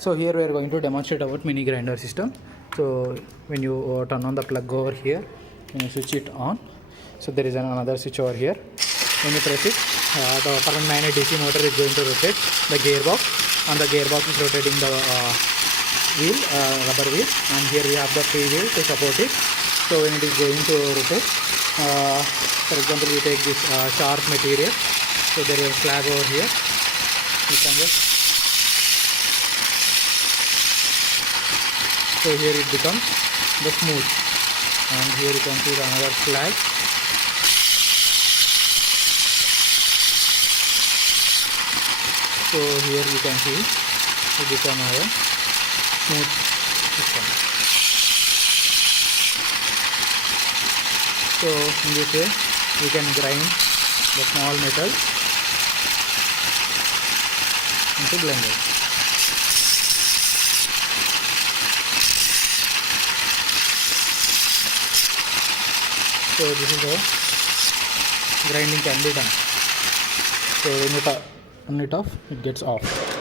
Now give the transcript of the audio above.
So here we are going to demonstrate about mini grinder system. So when you turn on the plug over here, when you switch it on, so there is another switch over here. When you press it, the current magnet DC motor is going to rotate the gearbox, and the gearbox is rotating the wheel, rubber wheel, and here we have the free wheel to support it. So when it is going to rotate, for example, we take this sharp material. So there is a slab over here. You can just, so here it becomes the smooth, and here you can see the another slab. So here you can see it become a smooth system. So in this way we can grind the small metal into blender. So this is how grinding can be done. So when you turn it off, it gets off.